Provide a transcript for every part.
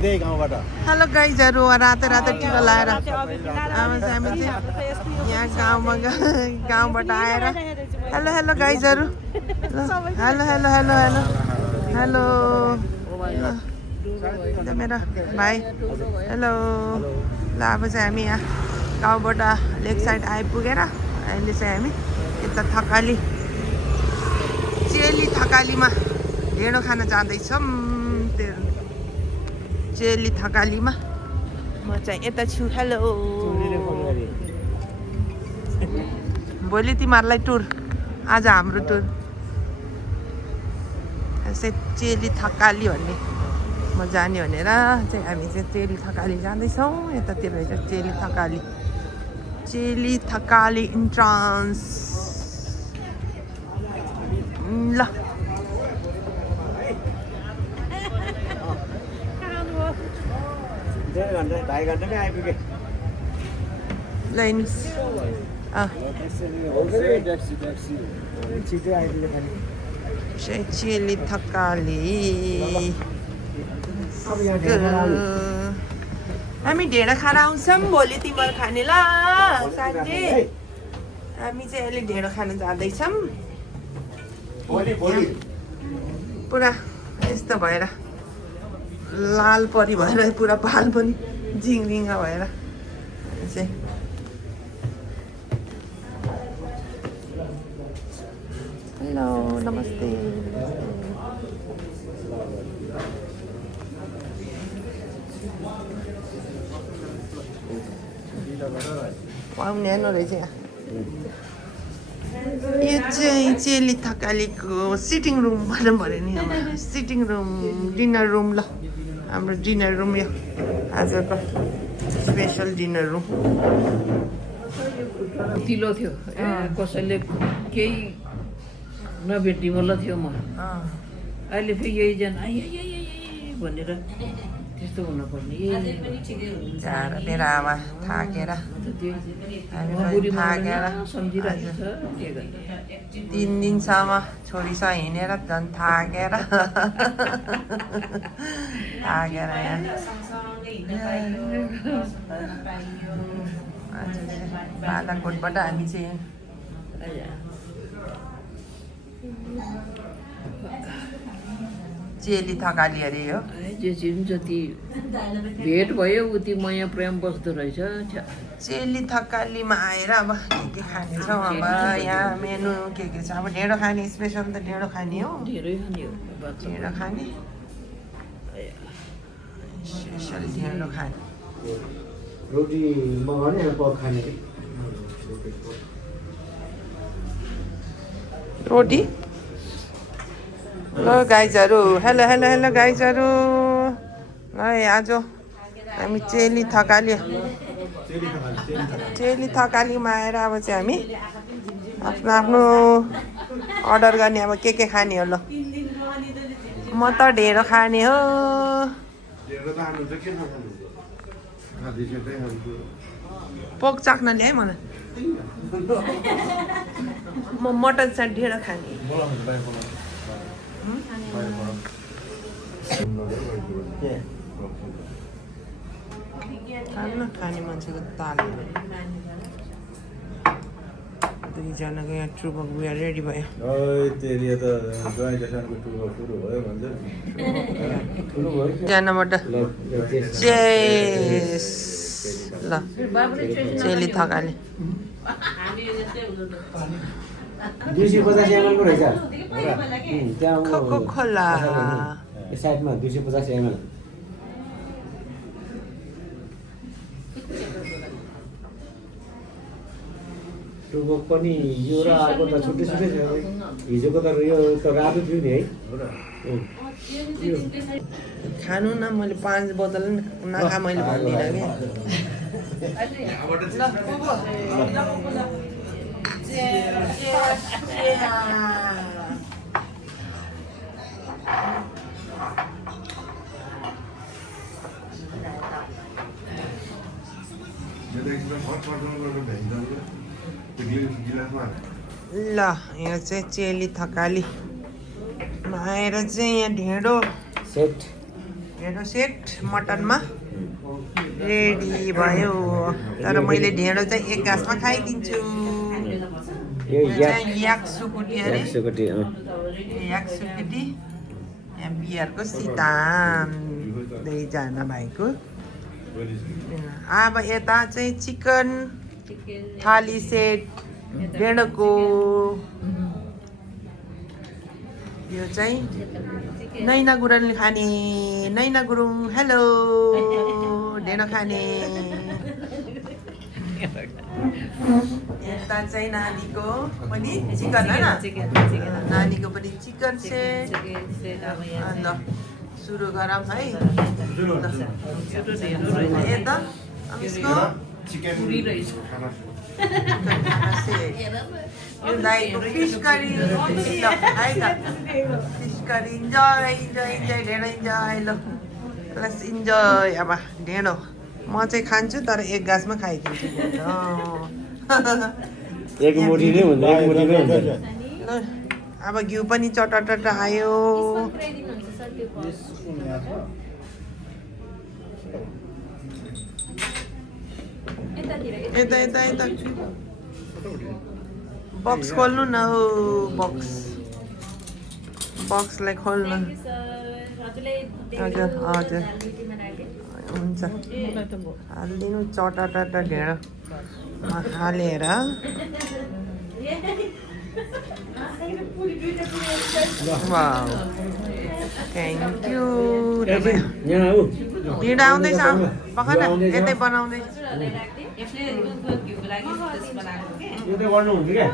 Hello गाइजहरू रातो रातो टिका लाएर हामी चाहिँ यहाँ गाउँबाट आएर हेलो हेलो गाइजहरू hello hello hello hello hello मेरा भाइ हेलो ल अब चाहिँ हामी यहाँ गाउँबाट लेक साइड आइपुगेर अहिले चाहिँ हामी यता थकाली चेली थकालीमा ढेँडो खान जाँदैछौँ चेली थकालीमा म चाहिँ यता छु हेलो भोलि तिमीहरूलाई टुर आज हाम्रो टुर चेली थकाली भन्ने म जाने भनेर चाहिँ हामी चाहिँ चेली थकाली जाँदैछौँ यतातिर चाहिँ चेली थकाली इन्ट्रान्स ल चेली थकाली हामी ढेँडो खाएर आउँछौँ भोलि तिमीहरू खाने ल साँझे हामी चाहिँ अहिले ढेँडो खान जाँदैछौँ पुरा यस्तो भएर लाल परी भएर पुरा पाल पनि झिङरिङ्गा भएर चाहिँ हेलो नमस्ते न्यानो रहेछ यहाँ यो चाहिँ चेली थकालीको सिटिङ रुम भनौँ भने नि हाम्रो सिटिङ रुम डिनर रुम ल हाम्रो डिनर रुम यो आजको स्पेसल डिनर रुम तिलो थियो कसैले केही नभेटिमल थियो म अहिले फेरि यही जन भनेर त्यस्तो हुनुपर्ने जाडो मेरो आमा थाकेर सम्झिरहेको छ 3 दिनसम्म छोरीसँग हिँडेर झन् थाकेर बालाकोटबाट हामी चाहिँ चेली थकाली अरे हो जति भेट भयो उति माया प्रेम बस्दो रहेछ चेली थकालीमा आएर अब के खानेछौँ अब यहाँ मेनु के छ अब ढेँडो खाने स्पेसल त ढेँडो खाने हो धेरै खाने हो ढेँडो खाने स्पेसल ढेँडो खाने रोटी मगाउने पर्क खाने रोटी ल गाइजहरू हेलो हेलो हेलो गाइजहरू है आज हामी चेली थकालीमा आएर अब चाहिँ हामी आफ्नो आफ्नो अर्डर गर्ने अब के खाने हो ल म त ढेँडो खाने हो पोक चाख्न ल्याएँ मलाई म मटन साथ ढेँडो खाने खाने मान्छेको ताल दुईजनाको यहाँ ट्रुबक बिहा रेडी भयो जनाबाट चेस ल चेली थकाली 250 ml को रहेछ कोको कोला साइडमा 250 ml टुबो पनि यो र अर्को त छुट्टै छ हिजोको त यो त रातो थियो नि है खानु न मैले 5 बोतल नखा मैले भन्दिनँ ल यो चाहिँ चेली थकाली आएर चाहिँ यहाँ ढेँडो सेट ढेँडो सेट मटनमा रेडी भयो तर मैले ढेँडो चाहिँ एक गाँसमा खाइदिन्छु यो याक सुकुटी अरे एकसोकोटी याक सुकुटी यहाँ बिहारको सितान दुईजना भाइको अब यता चाहिँ चिकन थाली सेट ढेँडोको यो चाहिँ नैना गुरुङले खाने नैना गुरुङ हेलो ढेँडो खाने यता चाहिँ नानीको पनि चिकन होइन नानीको पनि चिकन सेट ल सुरु गरौँ है यता यसको यो दाइको फिस करी है त fish curry enjoy enjoy enjoy ढेँडो इन्जोय ल प्लस इन्जोय अब ढेँडो म चाहिँ खान्छु तर एक गाँसमा खाइदिन्छु एक मुठी नै हुन्छ एक मुठी नै हुन्छ ल अब घिउ पनि चटटट आयो यता यता यता बक्स खोल्नु न हो बक्सलाई खोल्नु हजुर हजुर हुन्छ हालिदिनु चटटट ढेँडोमा हालेर थ्याङ्क यू यहाँ आऊ ढिँडो आउँदैछ भर्खर यतै बनाउँदैछ यो त गर्नुहुन्छ क्या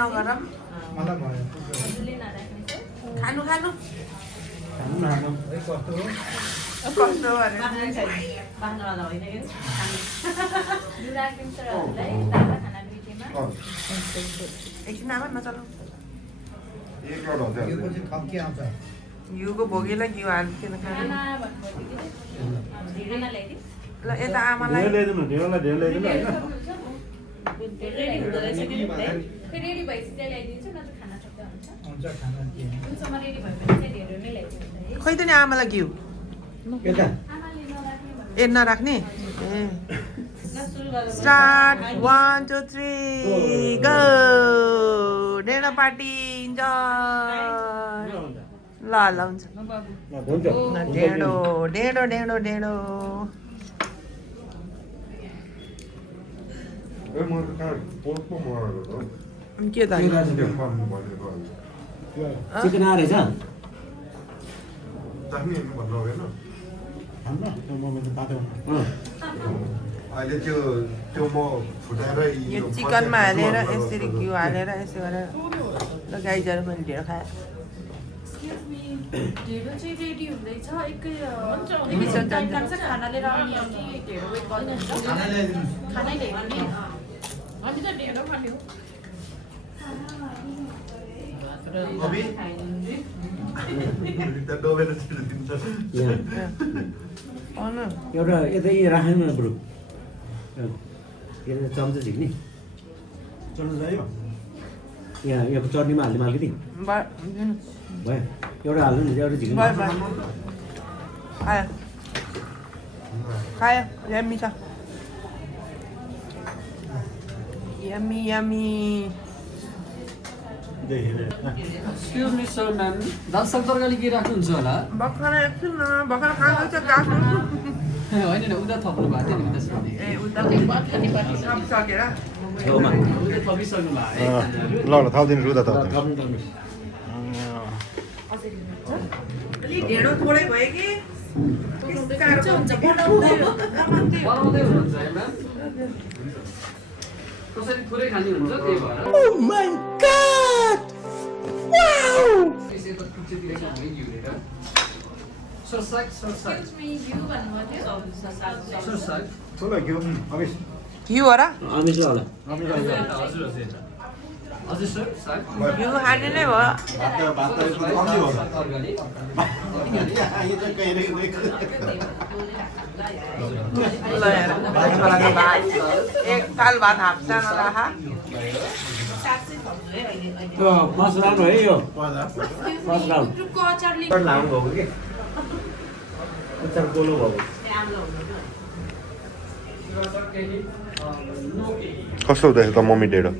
नगर खानु खानु कस्तो एकछिन आमा नचलाउ घिउको भोगीलाई घिउ हाल्थेन खानु ल यता आमालाई खोइ त नि आमालाई घिउ ए नराख्ने ए स्टार्ट 1 2 3 गो ढेँडो पार्टी इन्जोय ल ल हुन्छ ढेँडो ढेँडो ढेँडो ढेँडो के त चिकन आएछ अहिले त्यो म फुटाएर यो चिकनमा हालेर यसरी घिउ हालेर यसो गरेर ल गाइजहरू पनि ढेँडो खायो ढेँडो चाहिँ रेडी हुँदैछ एकैछिन टाइम लाग्छ खाना लिएर आउने हो कि ढेँडो वेट गर्नुहुन्छ खानै ल्याइदिनु नि हामी त ढेँडो खाने हो अभी डोबेर छिर्दिन्छ एउटा यतै राख्नु न ब्रो यहाँ चम्चा झिक्ने चल्नु जायो यहाँ यो चटनीमा हाल्ने अलिकति भयो एउटा हाल्नु नि एउटा झिक्नु खायो खायो यम्मी छ yummy yummy Excuse me, sir, ma'am. दाल साग तरकारी के राख्नुहुन्छ होला भर्खर एकछिन न भर्खर खाँदैछ गाँस होइन नि उता थप्नु भएको थियो नि त्यसमा ए उता सब सकेर छेउमा उता थपिसक्नु भयो है ल ल थालिदिनु रुदा थालिदिनु थप्नु थप्नु अलि ढेँडो थोरै भयो कि बनाउँदै हुनुहुन्छ है म्याम कसरी थोरै खाने हुन्छ त्यही भएर त्यसै त कुच्चोतिर खाने घिउलेर सरसाग सरसाग चल घिउ अबिस घिउ हो र अमिस होला हजुर हजुर सर साग घिउ खाने नै भयो भात त यसमा कम्ती हो तरकारी ल हेर एक थाल भात हाप्छ नराखा यो फर्स्ट राउन्ड हो है यो गुन्द्रुकको अचार लाउनु भएको कि अचार पोलो भएको कस्तो हुँदैछ त मम्मी ढेँडो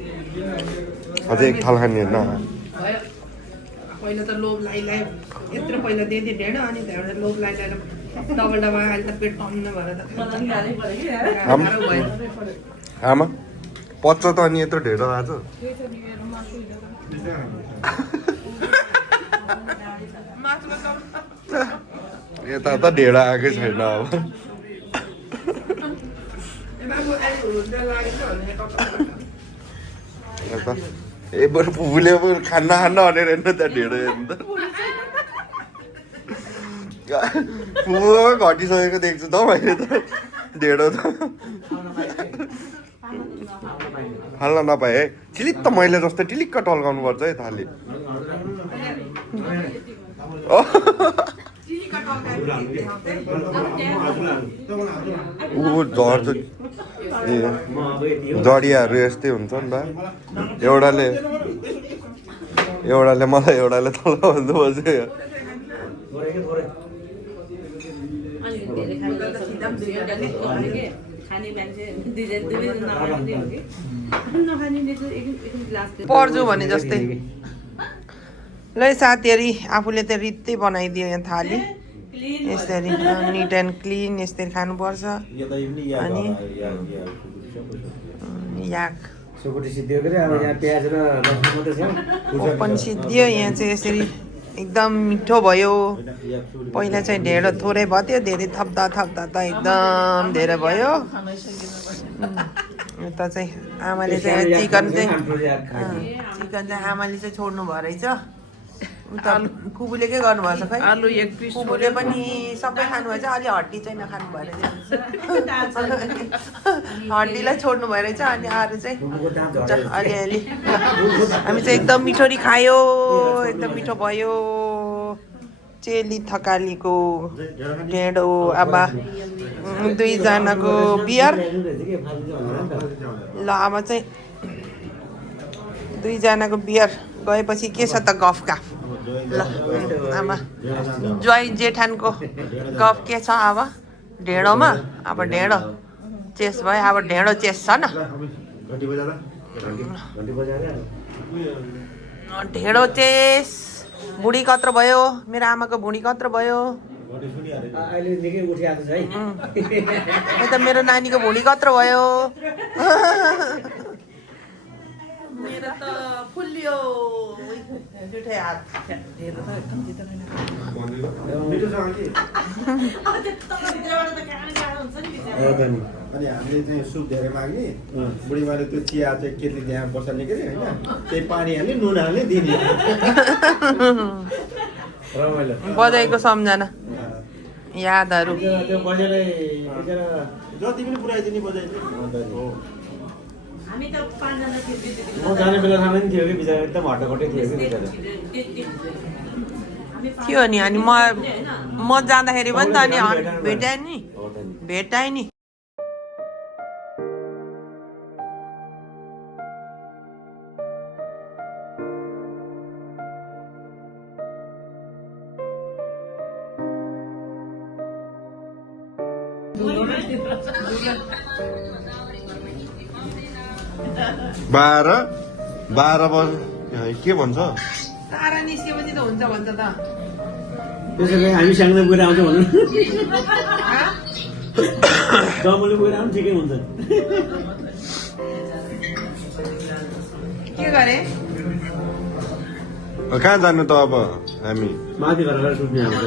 अझै एक थाल खाने होइन पहिला त लोभ लाई यत्रो पहिला दिन्थेँ ढेँडो अनि त्यहाँबाट लोभ लाई डबल डबल अहिले त पेट टन्न भएर त गाह्रो भयो। आमा पच्छ त अनि यत्रो ढेँडो आज यता त ढेँडो आएकै छैन अब यता ए बरु फुपूले खान्न भनेर हेर्नु त ढेँडो हेर्नु त फुपूमा घटिसकेको देख्छु त मैले त ढेँडो त फाल्न नपाएँ है चिलिक्क मैले जस्तै टिलिक्क टल्काउनु पर्छ है थाली ऊ झर्छ ए जडियाहरू यस्तै हुन्छ नि त एउटाले मलाई एउटाले तल भन्नु बस्यो पर्जु भने जस्तै ल साथीहरू आफूले त रित्तै बनाइदियो यहाँ थाली यसरी निट एन्ड क्लिन यसरी खानुपर्छ अनि याक सुकुटी सिद्धियो के अब यहाँ प्याज र लसुन मात्रै छ पनि सिद्धियो यहाँ चाहिँ यसरी एकदम मिठो भयो पहिला चाहिँ ढेँडो थोरै भयो त्यो धेरै थप्दा त एकदम धेरै भयो यता चाहिँ आमाले चाहिँ चिकन चाहिँ आमाले चाहिँ छोड्नु भयो रहेछ उता कुबुले के गर्नुभएछ खै आलु एक पिस कुबुले पनि सबै खानुभएछ अलि हड्डी चाहिँ नखानु भयो रहेछ हड्डीलाई छोड्नु भयो रहेछ अनि अरू चाहिँ अलिअलि हामी चाहिँ एकदम मिठोरी खायो एकदम मिठो भयो चेली थकालीको ढेँडो अब दुईजनाको बियर ल अब चाहिँ दुईजनाको बियर गएपछि के छ त गफ गाफ ल आमा ज्वाइँ जेठानको गफ के छ अब ढेँडोमा अब ढेँडो चेस भयो अब ढेँडो चेस छ न ढेँडो चेस बुढी कत्रो भयो मेरो आमाको भुँडी कत्रो भयो अहिले निकै उठिआएको छ है यता मेरो नानीको भुँडी कत्रो भयो मेरो त फुल्लियो जुठै हात अनि हामीले चाहिँ सुप धेरै माग्ने बुढीमाले त्यो चिया चाहिँ केटी त्यहाँ बसाल्ने के अरे होइन त्यही पानी हाल्ने नुन हाल्ने दिने रमाइलो बजाइको सम्झना यादहरू त्यो बजेले जति पनि पुऱ्याइदिने बजाइदिने म जाने बेला राम्रै थियो कि बिचरा एकदम हट्टाकट्टै थियो कि बिचरा थियो नि अनि म जाँदाखेरि पनि त अनि भेटाएँ नि बाह्र बज के भन्छ तारा निस्केपछि त हुन्छ भन्छ त त्यसो भए हामी सँगै गएर आउँछ भन्नु डबलले गएर आउनु ठिकै हुन्छ के गरे कहाँ जानु त अब हामी माथि घर गएर सुत्ने आउँछ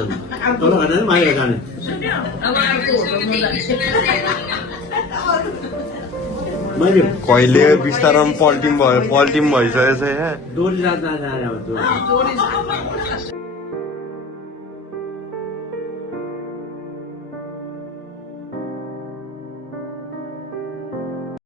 तल घर जाने माथि घर जाने कहिले बिस्तारमा पल्टिम भइसकेछ यहाँ डोरी रात जाने अब